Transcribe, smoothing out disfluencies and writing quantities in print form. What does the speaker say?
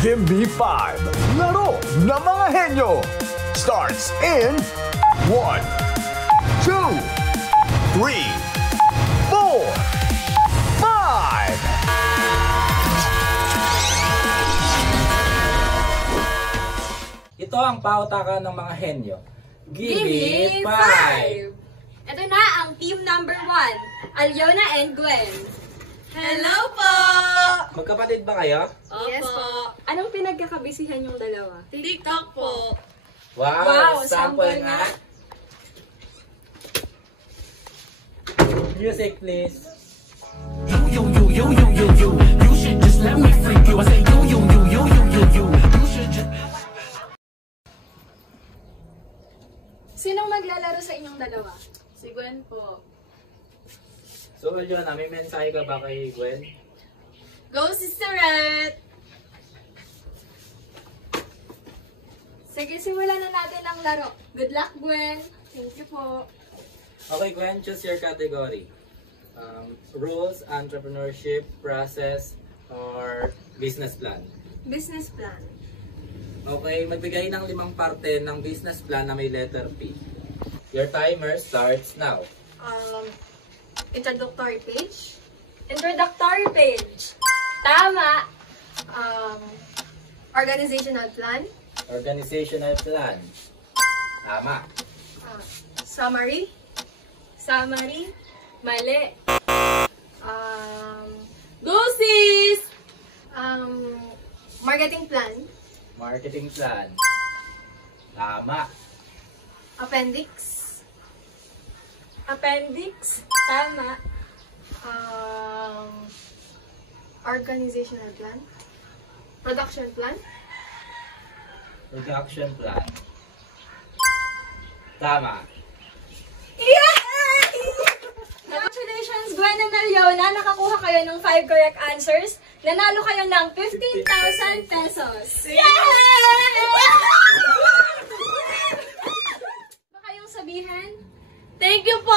Give me 5. Laro ng mga henyo. Starts in 1, 2, 3, 4, 5. Ito ang pautakan ng mga henyo. Give me 5! Ito na ang team number 1, Alyona and Gwen. Hello po! Magkapatid ba kayo? Yes po. Anong pinagkakabisihan yung dalawa? TikTok po. Wow, sample nga. Music please. Yo, yo, yo, yo, yo, yo, you should just let me freak you. I say yo, yo, yo, yo, yo, yo, yo, you should just... Sinong maglalaro sa inyong dalawa? Si Gwen po. So, Alyona, may mensahe ka ba kay Gwen? Go, Sister Red! Sige, simulan na natin ang laro. Good luck, Gwen. Thank you po. Okay, Gwen, choose your category. Rules, entrepreneurship, process, or business plan. Business plan. Okay, magbigay ng 5 parte ng business plan na may letter P. Your timer starts now. Introductory page. Introductory page. Tama. Organizational plan. Organizational plan. Tama. Summary. Summary. Mali. Go, sis! Marketing plan. Marketing plan. Tama. Appendix. Appendix. Tama. Organizational plan. Production plan. Production plan. Tama. Yay! Congratulations, Gwen and Alyona! Nakakuha kayo ng 5 correct answers. Nanalo kayo ng 15,000 pesos. Yay! Ba kayong sabihin? Thank you po!